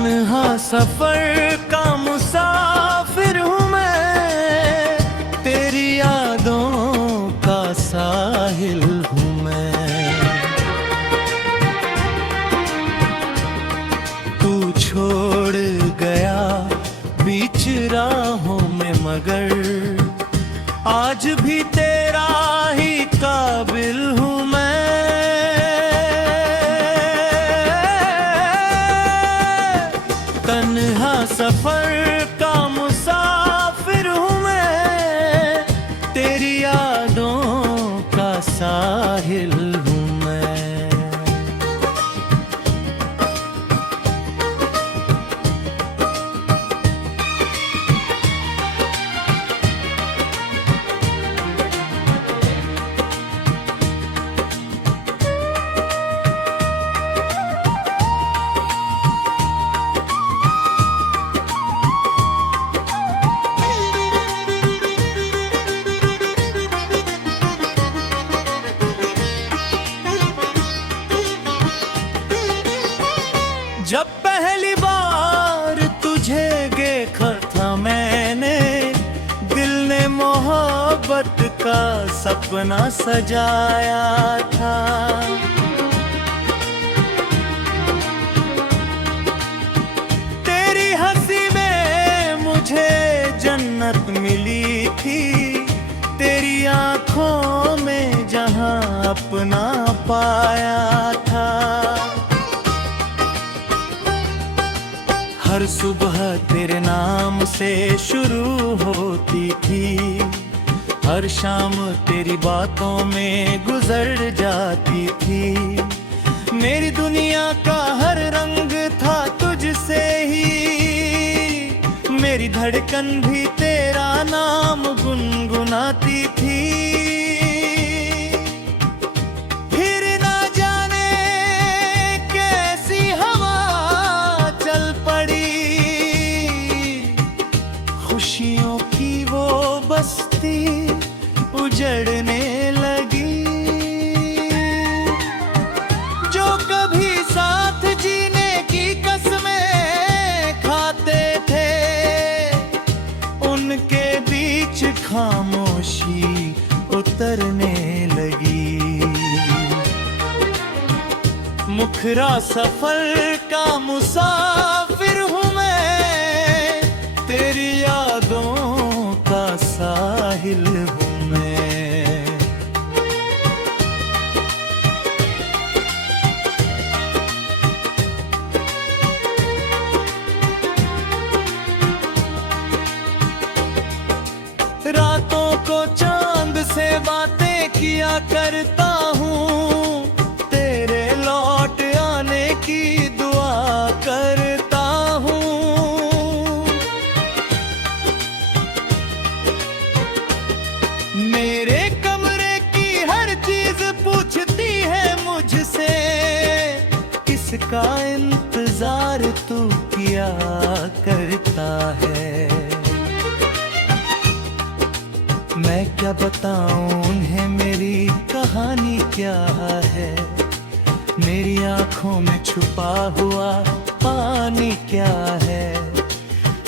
तन्हा सफर का मुसाफिर हूँ मैं, तेरी यादों का साहिल हूँ मैं। तू छोड़ गया बीच राहों में, मगर आज भी तेरा ही काबिल हूँ मैं। तन्हा सफर का मुसाफिर हूँ मैं, तेरी यादों का साहिल हूँ मैं। जब पहली बार तुझे देखा था मैंने, दिल ने मोहब्बत का सपना सजाया था। तेरी हंसी में मुझे जन्नत मिली थी, तेरी आंखों में जहां अपना पाया था। हर सुबह तेरे नाम से शुरू होती थी, हर शाम तेरी बातों में गुजर जाती थी। मेरी दुनिया का हर रंग था तुझसे ही, मेरी धड़कन भी तेरा नाम गुनगुनाती थी। खुशियों की वो बस्ती उजड़ने लगी, जो कभी साथ जीने की कसमें खाते थे, उनके बीच खामोशी उतरने लगी। मुखरा सफर का मुसाफिर हूँ मैं, तेरी यादों का साहिल हूँ मैं। रातों को चांद से बातें किया करता हूँ, तेरे लौट आने की दुआ करता हूँ। मेरे कमरे की हर चीज पूछती है मुझसे, किसका इंतजार तू किया करता है। मैं क्या बताऊं उन्हें मेरी कहानी क्या है, मेरी आंखों में छुपा हुआ पानी क्या है।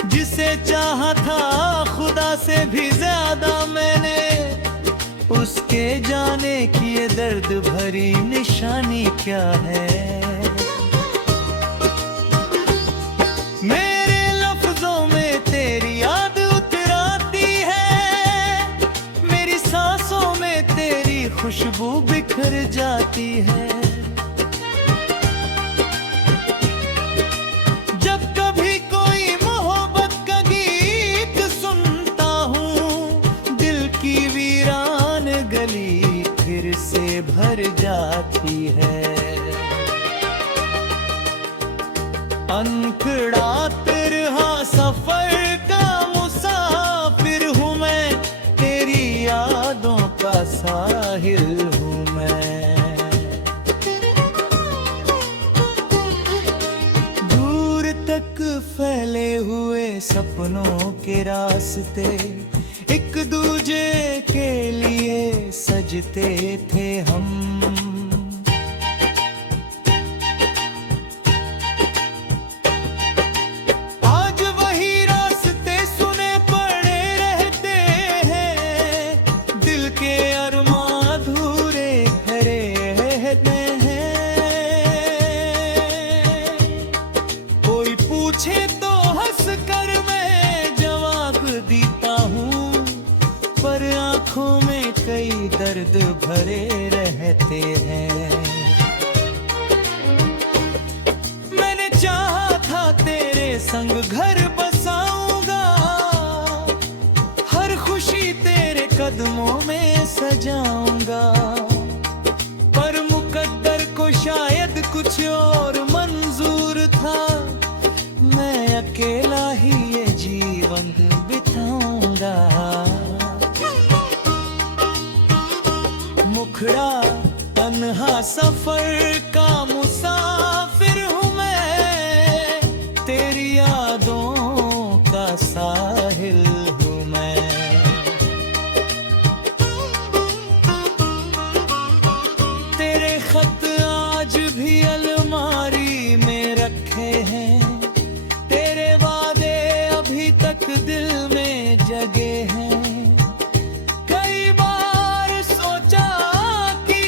जिसे चाहा था खुदा से भी ज्यादा मैंने, उसके जाने की ये दर्द भरी निशानी क्या है। मेरे लफ्जों में तेरी याद उतराती है, मेरी सांसों में तेरी खुशबू बिखर जाती है। जब कभी कोई मोहब्बत का गीत सुनता हूँ, दिल की वीरान गली फिर से भर जाती है। अनखड़ा तिरहा सफर का मुसाफिर हूँ मैं, तेरी यादों का साहिल हूँ मैं। दूर तक फैले हुए सपनों के रास्ते, एक दूजे के लिए सजते थे हम। दर्द भरे रहते हैं। मैंने चाहा था तेरे संग घर बसाऊंगा, हर खुशी तेरे कदमों में सजाऊंगा, पर मुकद्दर को शायद कुछ और मंजूर था। मैं अकेला ही ये जीवन बिताऊंगा। मुखड़ा तन्हा सफर का मुसाफिर हूँ मैं, तेरी यादों का साहिल हूँ मैं। तेरे खत आज भी अलमारी में रखे हैं, तेरे वादे अभी तक दिल में जगे हैं। कई बार सोचा कि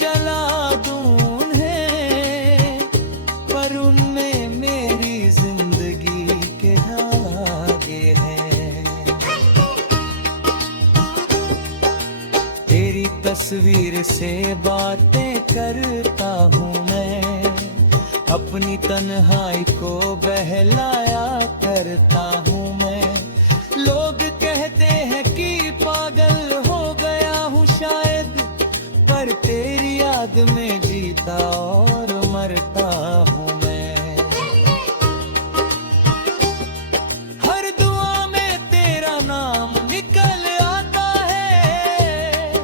जला दूं उन्हें, पर उनमें मेरी जिंदगी के धागे हैं। तेरी तस्वीर से बातें करता हूँ मैं, अपनी तन्हाई को बहलाया करता हूँ मैं। लोग कहते हैं कि पागल हो गया हूँ शायद, पर तेरी याद में जीता और मरता हूँ मैं। हर दुआ में तेरा नाम निकल आता है,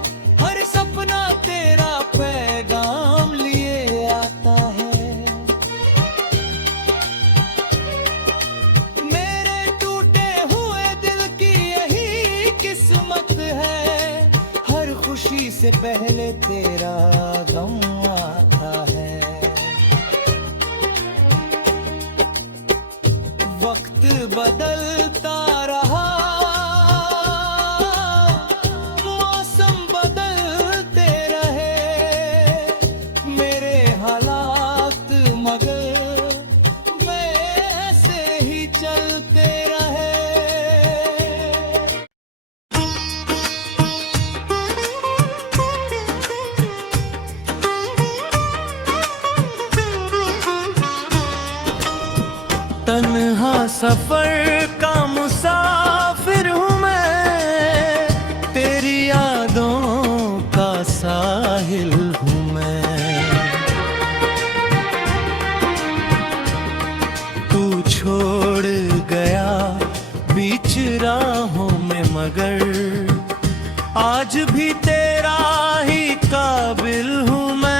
हर सपना तेरा पैगाम लिए आता है। खुशी से पहले तेरा गम आता है। वक्त बदलता रहा, मौसम बदलते रहे, मेरे हालात मगर वैसे ही चलते रहे। तन्हा सफर का मुसाफिर हूँ मैं, तेरी यादों का साहिल हूँ मैं। तू छोड़ गया बीच राहों में, मगर आज भी तेरा ही काबिल हूँ मैं।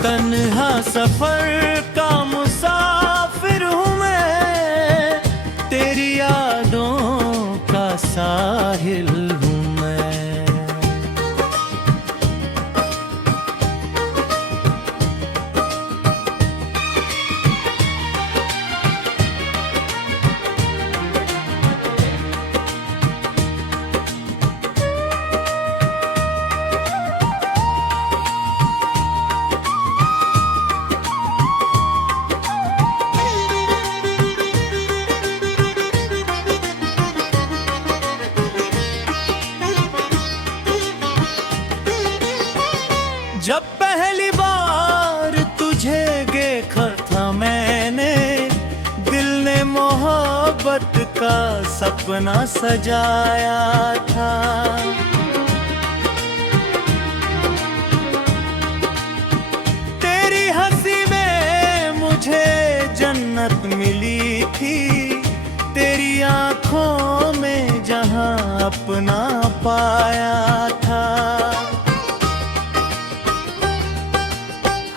तन्हा सफर का मुसाफिर हूँ मैं, तेरी यादों का साहिल हूँ मैं। जब पहली बार तुझे देखा था मैंने, दिल ने मोहब्बत का सपना सजाया था। तेरी हंसी में मुझे जन्नत मिली थी, तेरी आंखों में जहां अपना पाया था।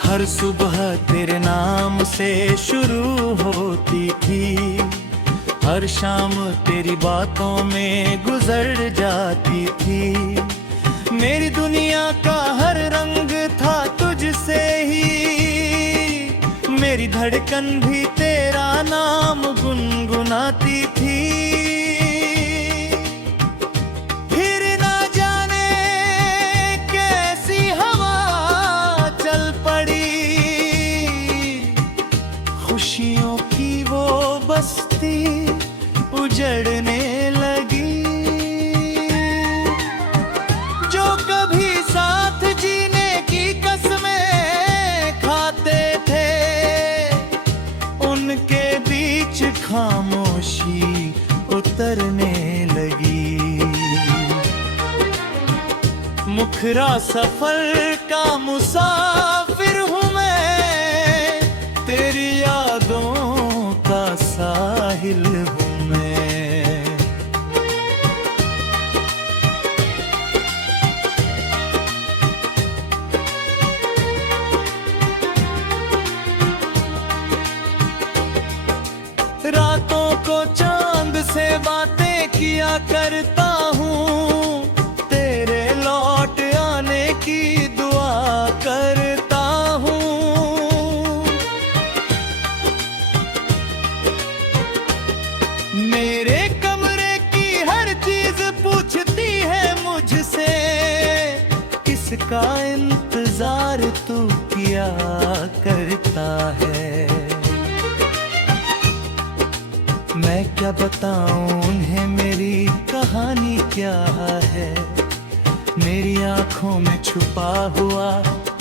हर सुबह तेरे नाम से शुरू होती थी, हर शाम तेरी बातों में गुजर जाती थी। मेरी दुनिया का हर रंग था तुझसे ही, मेरी धड़कन भी तेरा नाम गुनगुनाती थी। खुशियों की वो बस्ती उजड़ने लगी। जो कभी साथ जीने की कसमें खाते थे, उनके बीच खामोशी उतरने लगी। मुखरा सफर का मुसाफिर हूँ मैं, तेरी यादों का साहिल हूँ मैं। रातों को चांद से बातें किया करता हूँ, तेरे लौट आने की दुआ करता हूँ। मेरे कमरे की हर चीज पूछती है मुझसे, किसका इंतजार तू किया करता है। मैं क्या बताऊं उन्हें मेरी कहानी क्या है, मेरी आंखों में छुपा हुआ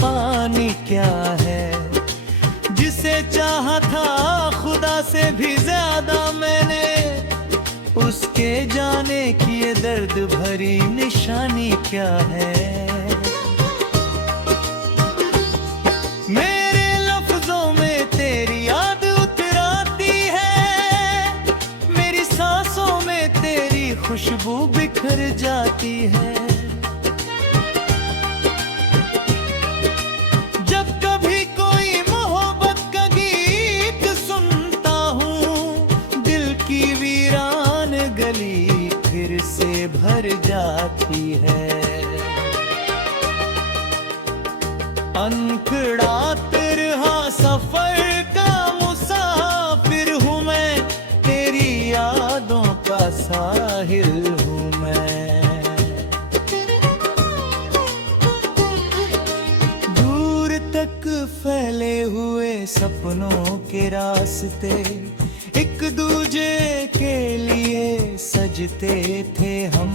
पानी क्या है। जिसे चाहा था खुदा से भी ज्यादा मैंने, उसके जाने की ये दर्द भरी निशानी क्या है। मेरे लफ्जों में तेरी याद उतराती है, मेरी सांसों में तेरी खुशबू बिखर जाती है। जब कभी कोई मोहब्बत का गीत सुनता हूँ, दिल की वीरान गली फिर से भर जाती है। अनखड़ा तिरहा सफर का मुसाफिर हूँ मैं, तेरी यादों का साहिल हूँ मैं। दूर तक फैले हुए सपनों के रास्ते, एक दूजे के लिए सजते थे हम।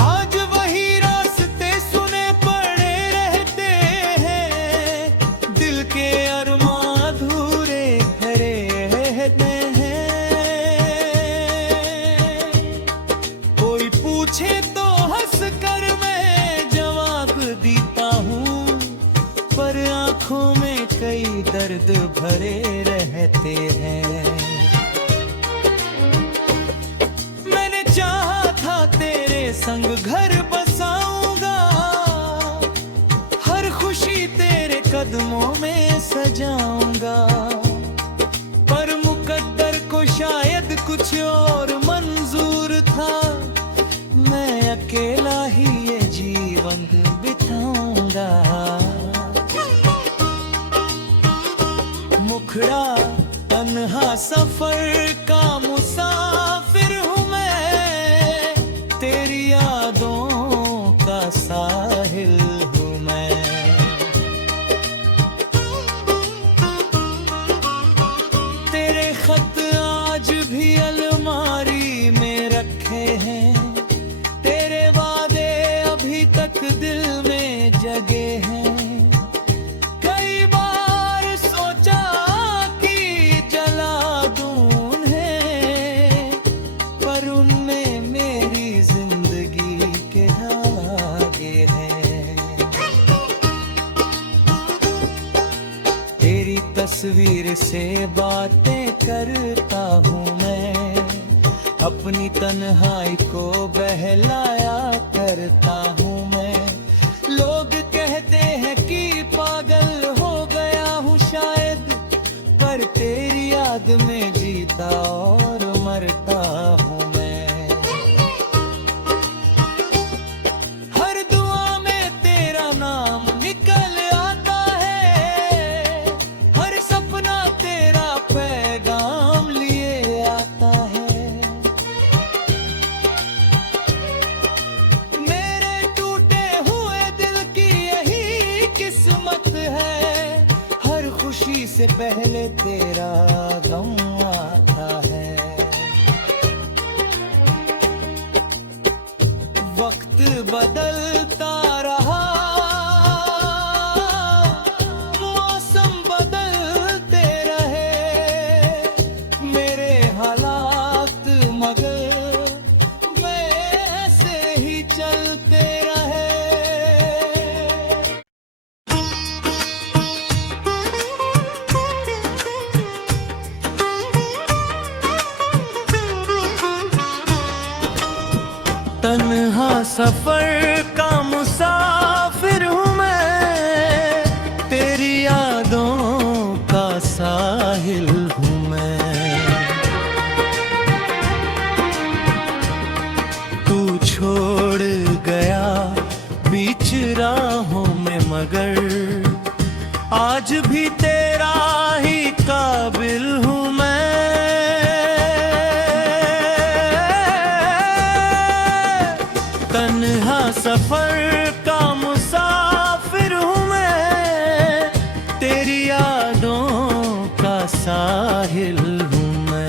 आज वही रास्ते सुने पड़े रहते हैं, दिल के अरमां अधूरे खड़े रहते हैं। कोई पूछे तो हंस कर मैं जवाब देता हूँ, पर आंखों में कई दर्द भरे रहते हैं। मैंने चाहा था तेरे संग घर बसाऊंगा, हर खुशी तेरे कदमों में सजाऊंगा। पर मुकद्दर को शायद कुछ और मंजूर था, मैं अकेला ही ये जीवन बिताऊंगा। मुखड़ा तन्हा सफर का मुसाफिर हूँ मैं, तेरी यादों का साहिल हूँ मैं। तेरे खत आज भी अलमारी में रखे हैं, तेरे वादे अभी तक दिल में जगे हैं। कई बार सोचा कि जला दूं उन्हें, पर उनमें मेरी जिंदगी के धागे हैं। तेरी तस्वीर से बातें करता हूँ मैं, अपनी तन्हाई को बहलाया करता हूँ मैं। लोग कहते हैं कि पागल हो गया हूँ शायद, पर तेरी याद में जीता और मरता हूँ मैं। हर दुआ में तेरा नाम निकल आता है, हर सपना तेरा पैगाम लिए आता है। मेरे टूटे हुए दिल की यही किस्मत है, से पहले तेरा गम आता है। वक्त बदलता रहा, मौसम बदलते रहे, मेरे हालात मगर वैसे ही चलते रहे। तन्हा सफर का मुसाफिर हूँ मैं, तेरी यादों का साहिल हूँ मैं। तू छोड़ गया बीच राहों में मगर आज भी तेरा ही काबिल हूँ मैं। तन्हा सफर का मुसाफिर हूँ मैं, तेरी यादों का साहिल हूँ मैं।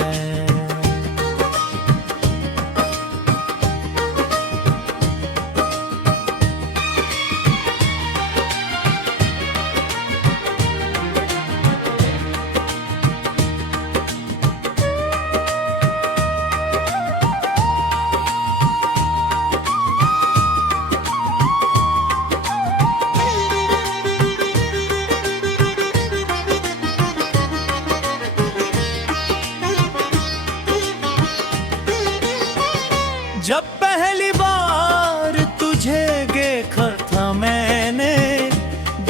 जब पहली बार तुझे देखा था मैंने,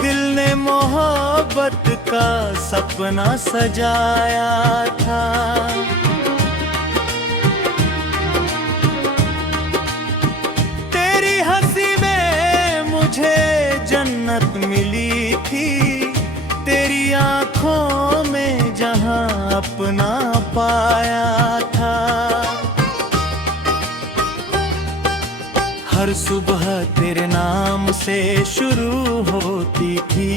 दिल ने मोहब्बत का सपना सजाया था। तेरी हंसी में मुझे जन्नत मिली थी, तेरी आंखों में जहां अपना पाया था। हर सुबह तेरे नाम से शुरू होती थी,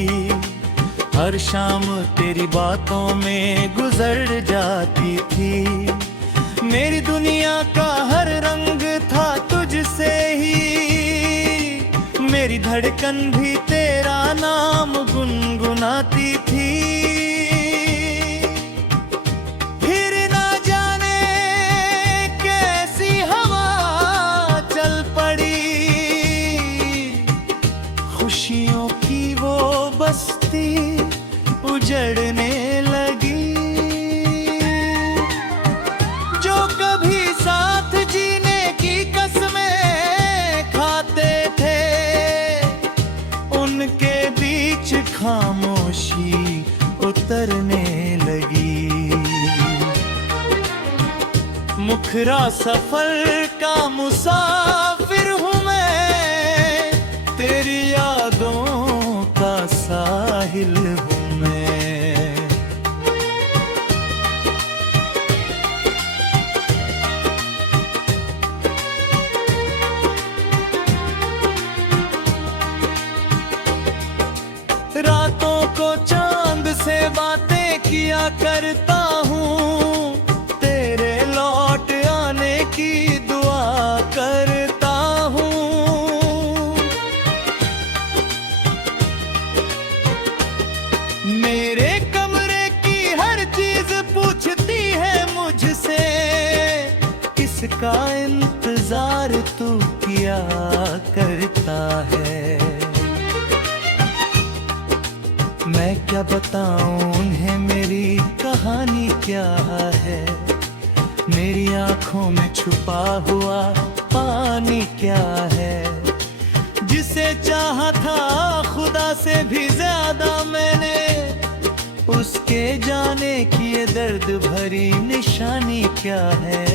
हर शाम तेरी बातों में गुजर जाती थी। मेरी दुनिया का हर रंग था तुझसे ही, मेरी धड़कन भी तेरा नाम गुनगुनाती थी। खुशियों की वो बस्ती उजड़ने लगी, जो कभी साथ जीने की कसमें खाते थे, उनके बीच खामोशी उतरने लगी। मुखरा सफर का मुसाफिर हूँ मैं, तेरी यादों का साहिल हूँ मैं। रातों को चांद से बातें किया करता हूँ, तेरे लौट आने की दुआ करता हूँ। मेरे कमरे की हर चीज पूछती है मुझसे, किसका इंतजार तू किया करता है। मैं क्या बताऊं उन्हें मेरी कहानी क्या है, मेरी आंखों में छुपा हुआ पानी क्या है। जिसे चाहा था खुदा से भी ज्यादा मैंने, उसके जाने की ये दर्द भरी निशानी क्या है।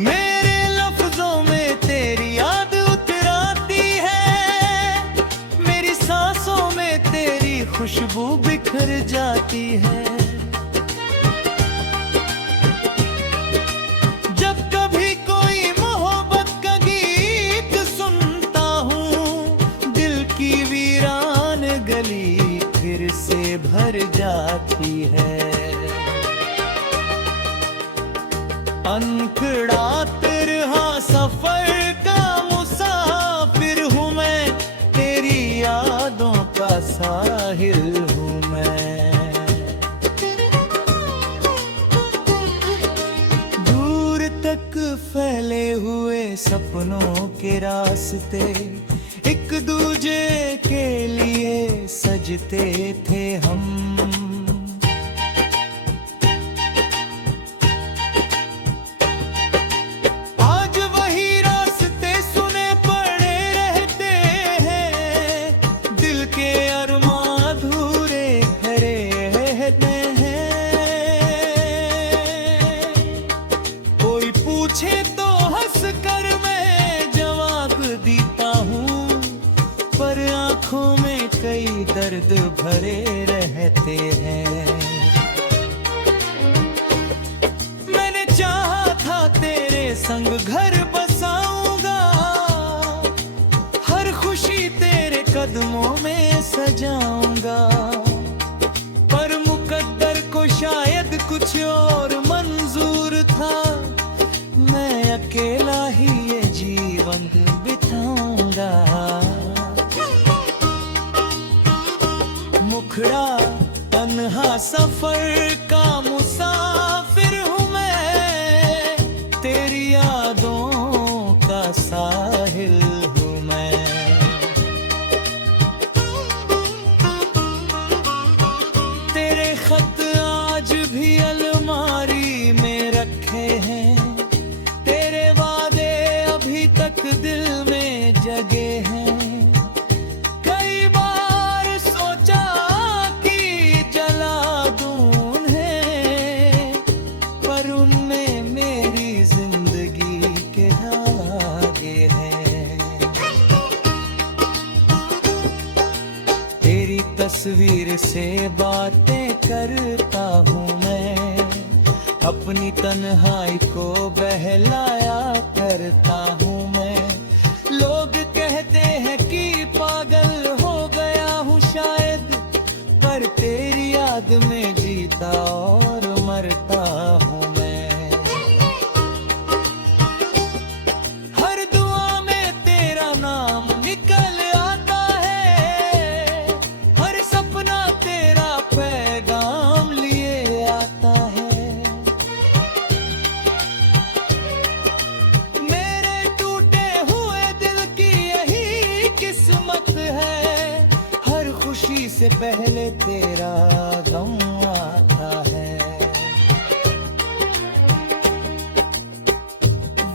मेरे लफ्जों में तेरी याद उतराती है, मेरी सांसों में तेरी खुशबू बिखर जाती है। जब कभी कोई मोहब्बत का गीत सुनता हूँ, दिल की वीरान गली रास्ते एक दूजे के लिए सजते थे हम। आज वही रास्ते सुने पड़े रहते हैं, दिल के अरमां अधूरे खड़े रहते हैं। कोई पूछे तो हंस कर मैं जवाब देता हूँ, पर आंखों में कई दर्द भरे रहते हैं। मैंने चाहा था तेरे संग घर बसाऊंगा, हर खुशी तेरे कदमों में सजाऊंगा, पर मुकद्दर को शायद कुछ और मंजूर था। मैं अकेला ही ये जीवन बिताऊंगा। मुखड़ा तन्हा सफर का मुसाफिर हूँ मैं, तेरी यादों का साहिल हूँ मैं। तेरे खत आज भी अलमारी में रखे हैं, तेरे वादे अभी तक दिल में जगे हैं। कई बार सोचा कि जला दूं उन्हें, पर उनमें मेरी जिंदगी के धागे हैं। तेरी तस्वीर से बातें करता हूँ मैं, अपनी तन्हाई को बहलाया करता हूँ मैं। लोग कहते हैं कि पागल हो गया हूँ शायद, पर तेरी याद में जीता और मरता हूँ मैं। हर दुआ में तेरा नाम निकल आता है, हर सपना तेरा पैगाम लिए आता है। खुशी से पहले तेरा गम आता है।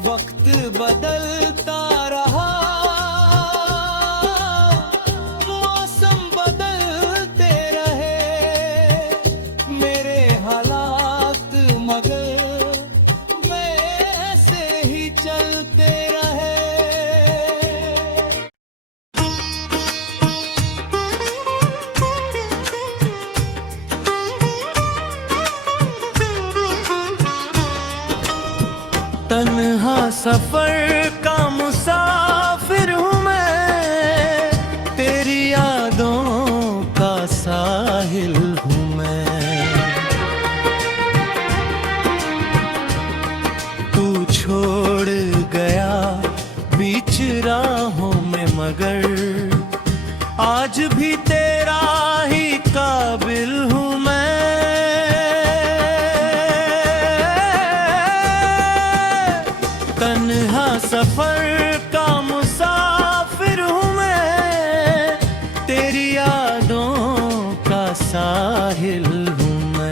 वक्त बदलता रहा, मौसम बदलते रहे, मेरे हालात मगर वैसे ही चलते रहे। तन्हा सफर का मुसाफिर हूँ मैं, तेरी यादों का साहिल हूँ मैं। तू छोड़ गया बीच राहों में, मगर आज भी तेरा ही काबिल हूँ मैं। तन्हा सफर का मुसाफिर हूँ मैं, तेरी यादों का साहिल हूँ मैं।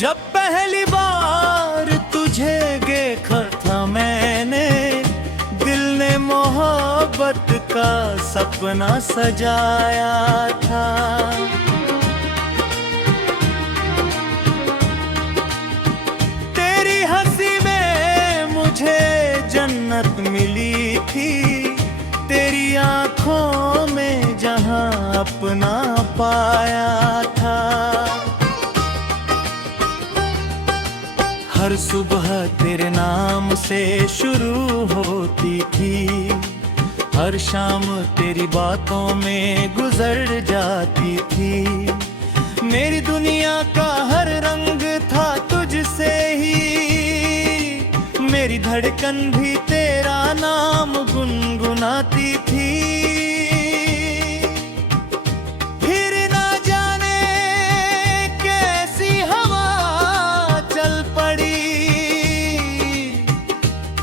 जब पहली बार तुझे देखा था मैंने, दिल ने मोहब्बत का सपना सजाया था। तेरी हंसी में मुझे जन्नत मिली थी, तेरी आंखों में जहां अपना पाया था। हर सुबह तेरे नाम से शुरू होती थी, हर शाम तेरी बातों में गुजर जाती थी। मेरी दुनिया का हर रंग था तुझसे ही, मेरी धड़कन भी तेरा नाम गुनगुनाती थी।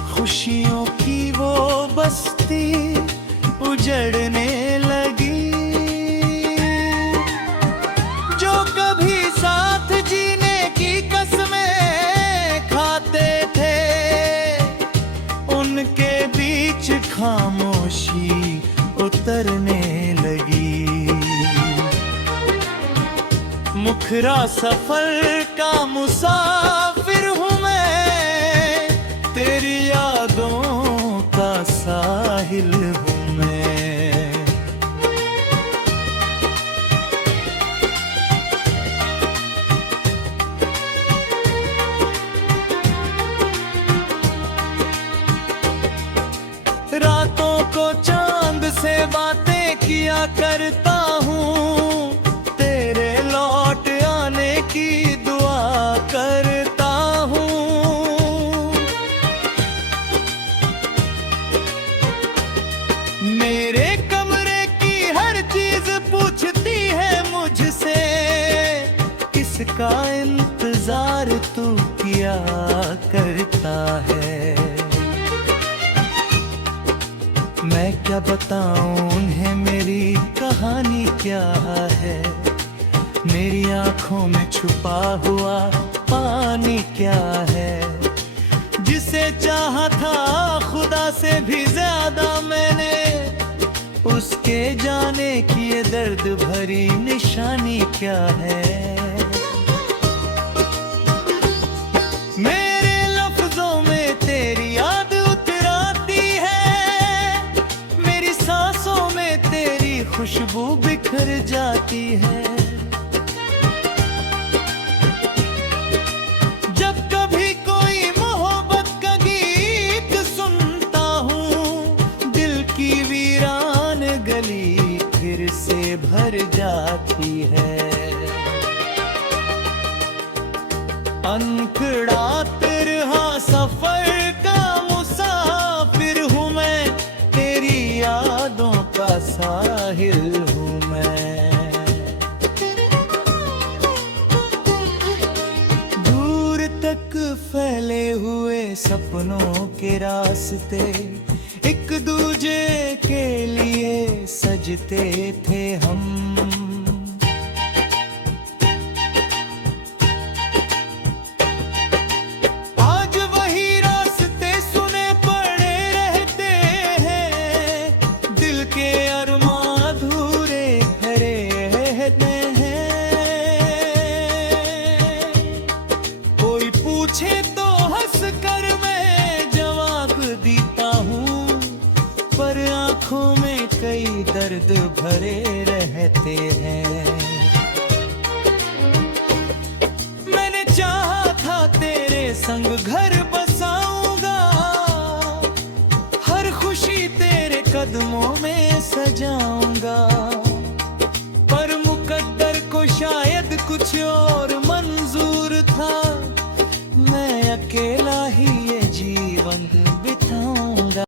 खुशियों की वो बस्ती उजड़ने लगी, जो कभी साथ जीने की कसमें खाते थे, उनके बीच खामोशी उतरने लगी। मुखरा सफर का मुसाफिर हूँ मैं, तेरी यादों का साहिल हूँ मैं। रातों को चांद से बातें किया करता हूँ, तेरे लौट आने की दुआ करता हूँ। मेरे कमरे की हर चीज पूछती है मुझसे, किसका इंतजार तू किया करता है। मैं क्या बताऊं उन्हें मेरी कहानी क्या है, मेरी आंखों में छुपा हुआ पानी क्या है। जिसे चाहा था खुदा से भी ज्यादा मैंने, उसके जाने की ये दर्द भरी निशानी क्या है। मेरे लफ्जों में तेरी याद उतराती है, मेरी सांसों में तेरी खुशबू बिखर जाती है। जब कभी कोई मोहब्बत का गीत सुनता हूँ, दिल की वीरान गली फिर से भर जाती है। अनखड़ा तिरहा सफर का मुसाफिर हूँ मैं, तेरी यादों का साहिल हूँ मैं। दूर तक फैले हुए सपनों के रास्ते, एक दूजे के लिए सजते थे हम। आज वही रास्ते सुने पड़े रहते हैं, दिल के अरमां अधूरे भरे रहते हैं। कोई पूछे तो हंस कर मैं जवाब देता हूँ, पर आंखों में कई दर्द भरे रहते हैं। मैंने चाहा था तेरे संग घर बसाऊंगा, हर खुशी तेरे कदमों में सजाऊंगा।